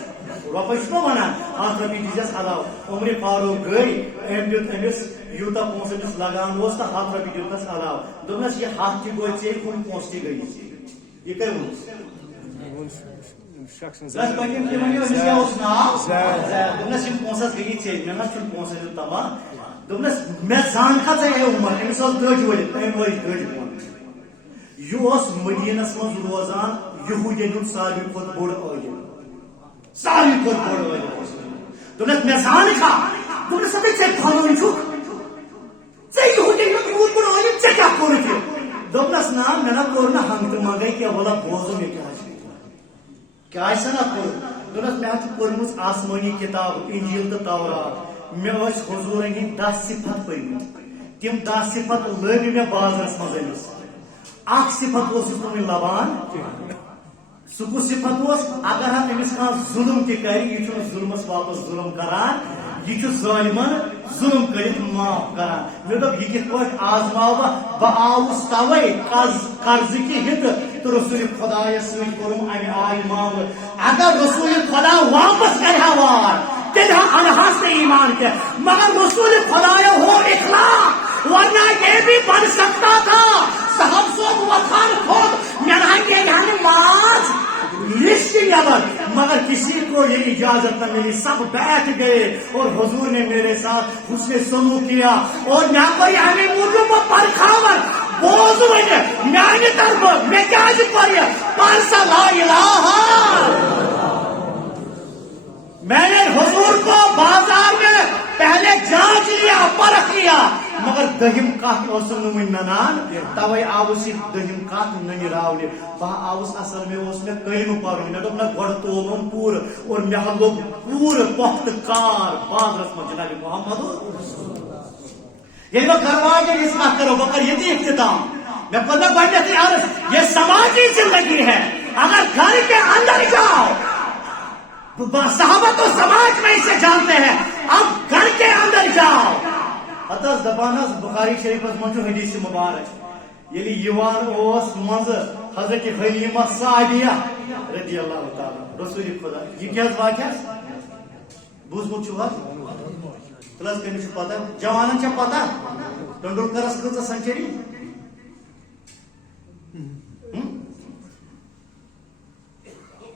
رۄپے چھُ نا ونان 100 رۄپیہِ دیٖزٮ۪س علاوٕ عمر فاروق گٔے أمۍ دیُت أمِس یوٗتاہ پونٛسہٕ أمِس لگان اوس تہٕ 100 رۄپیہِ دیُتنس علاوٕ دوٚپنس یہِ 100 تہِ گوٚو ژےٚ ہُم پونٛسہٕ تہِ گٔیی ژےٚ یہ کر پونسس گئی ٹھیک مے پونسے تباہ دس مے زان کھا ژے عمر امس دج ولت ام وج دج بون یہ مدینس من روزان یہودین ہند ساروی کھت بوڑ عالم ساروی کھت بوڑ عالم دس مے زان کھا دس ژے پھلون چھک ژے یہودین ہند یوت بوڑ عالم ژے کیا کورت دس نا مے نا کور نا ہنگ تو منگے کیا بولا بوزو مے کیا نا کور دس مے پورمت آسمانی کتاب انجیل تو تورات مے حضور ہند 10 صفت پرمت تم 10 صفت لگ مے بازرس مز امس اخ صفت ون لبان سہ کس صفت اگر امس کھانا ظلم تہ کر یہ ظلمس واپس ظلم کران یہ ظالمن ظلم کرت معاف کران مے دپ یہ کت پہ آزماو بہ آوس توے قرض کی ہت تو رسول خدا ست کورم امہ آئی معاملہ اگر رسول خدا واپس کرا وار تیل انہاس نے ایمان کیا مگر رسول خدا ہو اخلاق ورنہ یہ بھی بن سکتا تھا صاحب صوب وطن خود میرا ماز لسٹ نبر مگر کسی کو یہ اجازت نہ ملی سب بیٹھ گئے اور حضور نے میرے ساتھ حسن سلوک کیا اور نہ کوئی ہمیں موجود پرکھاور بوز ون میانہ طرف میں کیا پرسا لا الہ میں نے حضور کو بازار میں پہلے جانچ لیا پرکھ لیا مگر دہم کت ننان توے آوس یہ دہم کت نن راونے بہ آوس اصل میں قلم پرن مے دپ نا گۄڈٕ تولُن پوٗرٕ اور مے لوگ پوٗرٕ پۄختہٕ کار بازرس منٛز جناب محمد ییٚلہِ بہٕ گھرواجن ہٕنٛز کتھ کرو بہٕ کرٕ ییٚتی اختتام مے کوٚر مےٚ گۄڈنیٚتھٕے عرض یہ سماجی زندگی ہے اگر گھر کے اندر جاؤ صحابہ تو سماج میں اسے جانتے ہیں اب گھر کے اندر جاؤ اتس دپان بخاری شریفس من حدیث مبارک یلی یوان اوس منز حضرت حلیمہ سعدیہ رضی اللہ تعالی رسول خدا یہ کیا واقعہ بوزمت چھو پلس کمس پتہ جوانن چھ پتہ ٹنڈولکرس کۭژ سنچری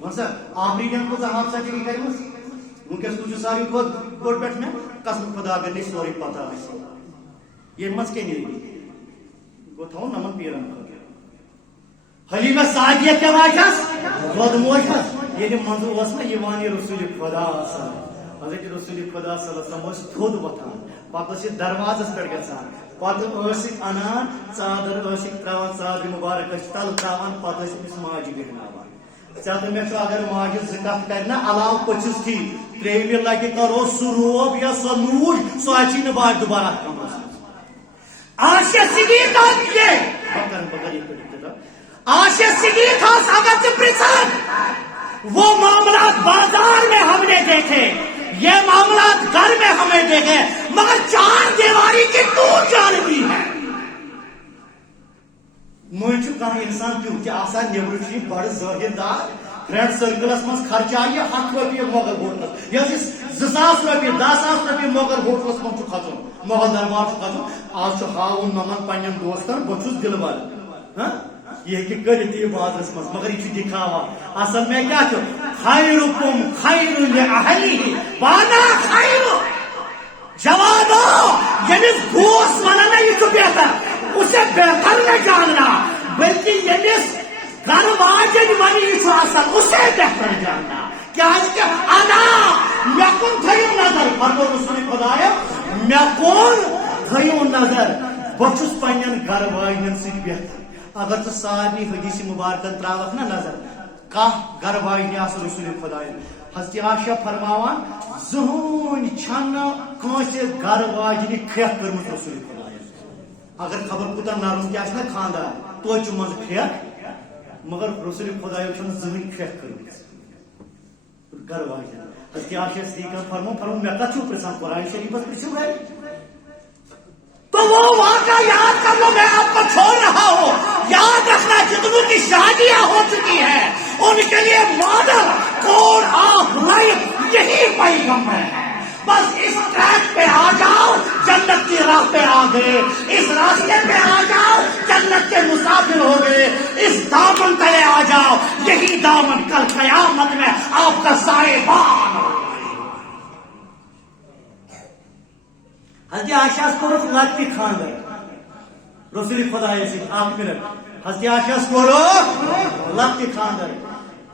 آفریقن کو ہاف سرجری کرمس ونکس کچھ ساری کھت بوڑ پہ میں قسم خدا اگر نہیں سوری پتہ یہ مز کے نیری گو تھو نمن پیرن حلیمہ سعدیہ کیا واقعس دود موجس یہ منظور اس نا یہ وانی رسول خدا حضرت رسول خدا صلی اللہ علیہ وسلم تھود وتھان پتہ یہ دروازس پہ گژھان پتہ انان ژادر تراوان ژادر مبارک تل تراوان پتہ ماجہ بیہناوان ژےٚ مےٚ چھُ اگر ماجہِ زٕ کتھ کرِ نا علاوٕ پٔژھِس تھی ترٛیٚیمہِ لٹہِ کرو سُہ روب یا سۄ نوٗج سۄ اژی نہٕ باج دوبارہ اتھ کمرس منٛز آسیا صدیق آسیا صدیق اگر ژٕ پرژھان وہ معاملات بازار میں ہم نے دیکھے، یہ معاملات گھر میں ہمیں دیکھے، مگر چار دیواری کی دور جانبی ہے. مجھ کھانا انسان تیوت آسان نیبر بڑ ظاہر دار فرینڈ سرکلس من خرچہ یہ 100 روپیہ مغل ہوٹلس یہ 2000 روپیہ 10,000 روپیہ مغل ہوٹلس من کھسن مغل دربار کھسن آج ہاؤن نمن پنن دوستن بچس دلبر یہ کہ کرت یہ بازرس من مگر یہ دکھاوا اصل میں کیا چھو خیرکم خیر لاہلہ وانا خیر جوانو یمس دوست ونانا یہ تو بہتر اسے بہتر نہ جاننا بلکہ یمس گھر واجن ونی یہ اصل اسے بہتر جاننا کیا انا مے کن تھیو نظر فرمو رسول خدایا مے کن تھیو نظر بچس پنن گھر واجن سی بہتر اگر تو سارے حدیث مبارکن تراوک نا نظر کا گھر واجن آس رسول خدایا حضرت عائشہ فرماوان زہون چھن کانس گھر واجن کھیت کرمت رسول خدایا اگر خبر کوتا نرم کیا نا خاندار توچ من کھیت مگر رسول خدایا چھن زہون کھیت کرمت گھر واجن حضرت عائشہ صدیقہ فرمو میں کچھ پرسان قرآن شریف پرسو ہے تو وہ واقعہ یاد کر لو میں آپ کو چھوڑ رہا ہوں یاد رکھنا جتنوں کی شادیاں ہو چکی ہیں ان کے لیے ماڈل کوڈ آف لائف یہی پیغمبر ہے بس اس ٹریک پہ آ جاؤ جنت کی راہ پہ آ گئے اس راستے پہ آ جاؤ جنت کے مسافر ہو گئے اس دامن تلے آ جاؤ یہی دامن کل قیامت میں آپ کا سائبان حضرت عائشہ کورک لکٹی خاندر رسول خدایا سی اکھ منٹ حضرت عائشہ کورک لکٹی خاندر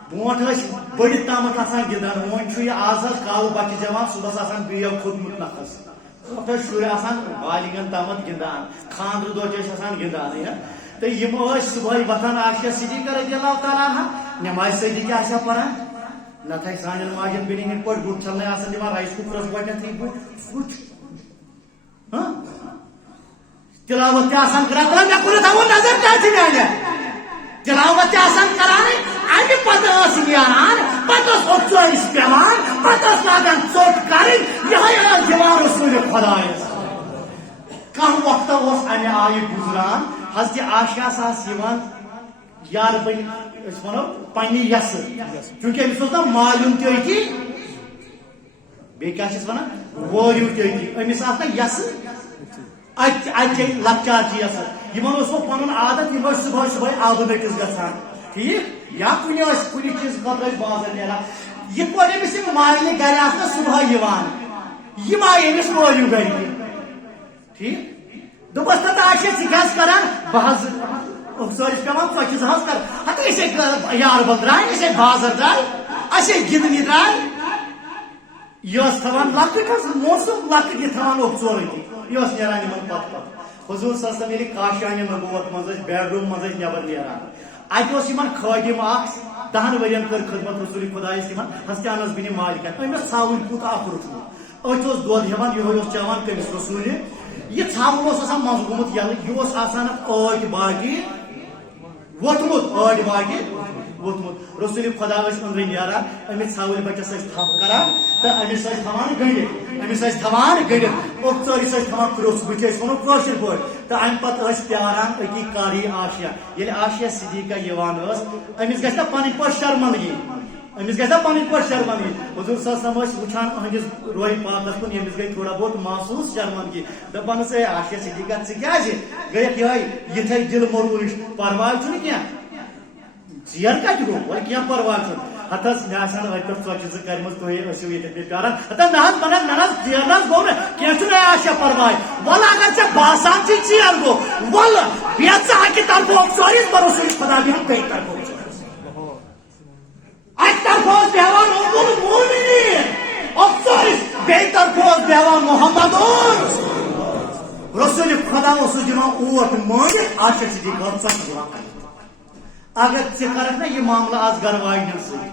برونٹ بڑی تامت آسان گندان وون چھ یہ آز کال بچہ جوان صبح آسان بیو کھوتمت نفس برونٹ شر آسان بالغن تامت گندان خاندر دہ آسان گندان تو یم صبح وتھان عائشہ صدیقہ رضی اللہ تعالیٰ عنہ نماز سجدہ کیا پران نتہ سان ماجد بینی ہند پہ بٹ چھلنے آسان دان رائس ککرس گۄڈنیتھٕے بٹ تلاوت آسان کران مے کور تھو نظر کیا میانے تلاوت آسان کران امہ پتہ نیران پتہ اوچوس پیوان پتہ لاگان ژوٹ کریں یہ دِوان رسول خدایس کم وقت امہ آیہ گزران حضرت عائشہ یار بن ونو پنہ یس چونکہ امس نا مالم تھی بیٚیہِ کیٛاہ چھِس ونان ووریو تھی امس نا یس اتہ لکچار چیز یمن پن عادت یم صبح صبح آبہٕ نٔٹِس گژھان ٹھیک یا کُنہِ چیز خٲطرٕ بازر نیران یِتھ پٲٹھۍ أمِس یِم مالنہِ گرِ آسہٕ نا صبح یِوان یِم آیہِ أمِس ووریو گرِ ٹھیک دوٚپُس تتھ عائشہ ژٕ کیٛاہ کران بہٕ حظ سٲرِس پیوان ژۄچہِ زٕ حظ کر ہتہٕ أسے یار بل درٛاے أسے بازر درٛاے أسے گِنٛدنہِ درٛاے یہ تھوان لکٹ موسم لکٹ یہ تھوان اوک ژورے یہ نیران ان پتہ پتہ حضور صلی اللہ علیہ وسلم ییٚلہِ کاشانہِ نبوت مز بیڈ روم مز نبر نیران اتہ خادم اخ 10 ورین کر خدمت رسول خدایس حضرت انس بن مالک امس ژھاوٕنۍ کوٗت اکھ روٚٹمُت أتھۍ دۄد ہٮ۪وان یِہوے چٮ۪وان کٔمِس رسوٗلِ یہ ژھاوُن آسان منٛزٕ گوٚمُت یلہٕ یہ آسان ٲٹۍ باقی ووٚتھمُت ٲٹۍ باقی ووٚتھمُت رسول خدا أنٛدرٕ نیران أمِس ژھاوٕلۍ بچس تھپھ کران تو أمِس تھاوان گٔنڈِتھ أمِس تھاوان گٔنڈِتھ اوٚک ژٲرِس تھاوان کرٛوٚس بٕتھِ أسۍ ونو کٲشِر پٲٹھۍ تو امہِ پتہٕ پیاران أتی کاری عائشہ ییٚلہِ عائشہ صدیقہ یِوان أمِس گژھِ نا پنٕنۍ پٲٹھۍ شرمندگی أمِس گژھِ نا پنٕنۍ پٲٹھۍ شرمندگی حضور صلی اللہ علیہ وسلم وٕچھان أہنٛدِس روحِ پاکس کُن ییٚمِس گٔے تھوڑا بہت محسوٗس شرمندگی دپانس اے عائشہ صدیقہ ژٕ کیٛازِ گٔیکھ یِہوے یِتھے دل مروٗش پرواے چھُنہٕ کینٛہہ ژیر کتہِ گوٚو وۄنۍ کینٛہہ پرواے چھُنہٕ ہتھ حظ مےٚ آسان أتھۍ پٮ۪ٹھ ژۄچہِ زٕ کرِمٕژ تُہۍ ٲسِو ییٚتٮ۪تھ مےٚ پیاران ہتہ نہ حظ بنن نہ حظ ژیر نہ حظ گوٚو نہٕ کینٛہہ چھُنہٕ عائشہ پرواے وَلہٕ اگر ژےٚ باسان چھُے ژیر گوٚو وَلہٕ بیٚہہ ژٕ اکہِ طرفہٕ اوٚک ژورِس بہٕ رسول خدا بیٚہمہٕ بیٚیہِ طرفہٕ اوٚک ژورِس اکہِ طرفہٕ اوس بیٚہوان اُمُل مومنیٖن اوٚک ژورِس بیٚیہِ طرفہٕ اوس بیٚہوان محمد رسول خدا اوسُس دِوان اوٹ مٲنِتھ عائشہ صدیقہ ٲس ژۄچہِ دِوان کٔرِتھ اگر ژٕ کرکھ نا یہ معاملہ آز گھر واجنٮ۪ن سۭتۍ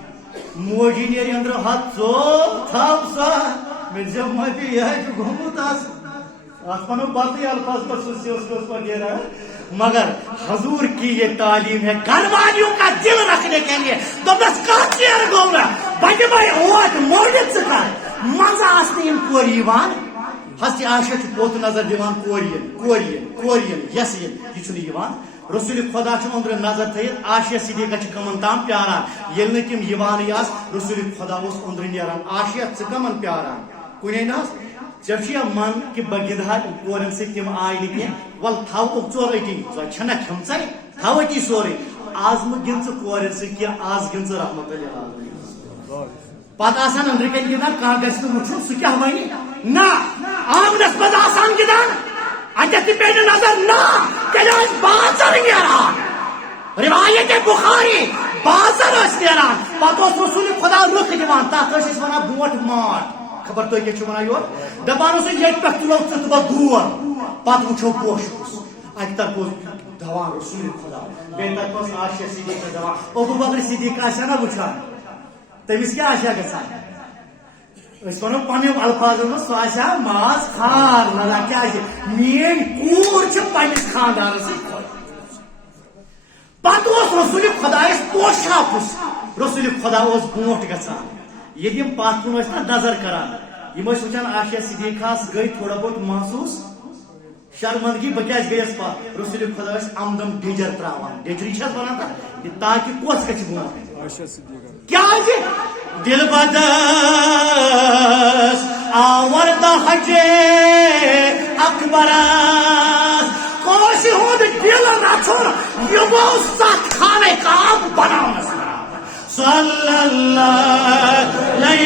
موجی نیرِ أنٛدرٕ ہتھ ژوٚپ تھاو سا مےٚ دِژ مۄپہِ یہِ حظ چھُ گوٚمُت آز آسمانوں باقی الفاظ پر سوسیوس وغیرہ، مگر حضور کی یہ تعلیم ہے گھر والیوں کا دل رکھنے کے لیے. دس کچھ گونا بچے بھائی اوٹ موڑت سکار مزہ آسنے ان کوریوان ہستی عائشہ پوت نظر دیوان کورین یس یہ چھُنہٕ یِوان. رسول خدا اندر نظر تھیت عائشہ صدیقہ کمن تام پیاران یل نہ تم یوان آس رسول خدا اس اندر نیران عائشہ ژٕ کمن پیاران کنے نا جب من کہ بہ گدہا کورن سی تم آئی نہ کی ول تھو ژور اتی چھنا کھمژ تھو اتی سورے آز مہ گنژ کورن سی کی آز گنژ رحمت اللہ علیہ پتہ آسان اندر کن گندان کھانا گھس وچھن سہ کیا ونی نا آنگنس مز آسان گندان اتھ پہ نظر نا تیل بازر نیران روایت بخاری بازر نیران پتہ رسول خدا رخ دان تک ونان بوٹ ماٹ خبر تھی کیا ونان یور دپان یہ پہ تلو ژٕ دور پتہ وچھو پوش اکہ طرف دوان رسول خدا بیٚیہِ طرف عائشہ صدیقہ دوان ابو بکر صدیق آسیا نا وچھان تمس کیا آسیا گژھان اس ونو پنو الفاظ من سہ ماز خار نہ کیا مین کور پنس خاندان سی پتہ رسول خدایس پوشاپس رسول خدا برونٹ گژھان ییٚلہِ یِم پتھ کُن ٲسۍ نا نظر کران یِم ٲسۍ وٕچھان عائشہ صدیقہس گٔے تھوڑا بہت محسوس شرمندگی بہ کیٛازِ گٔیس پتھ رسول خدا ٲسۍ آمدم ڈیجر تراوان ڈیجری چھس ونان تتھ تاکہ کۄس گژھِ برونٹ کیا دل بدس آورد حج اکبرس کوشی ہوں دل رچھن یمو ست خانہ کعب بناونس صلی اللہ علیہ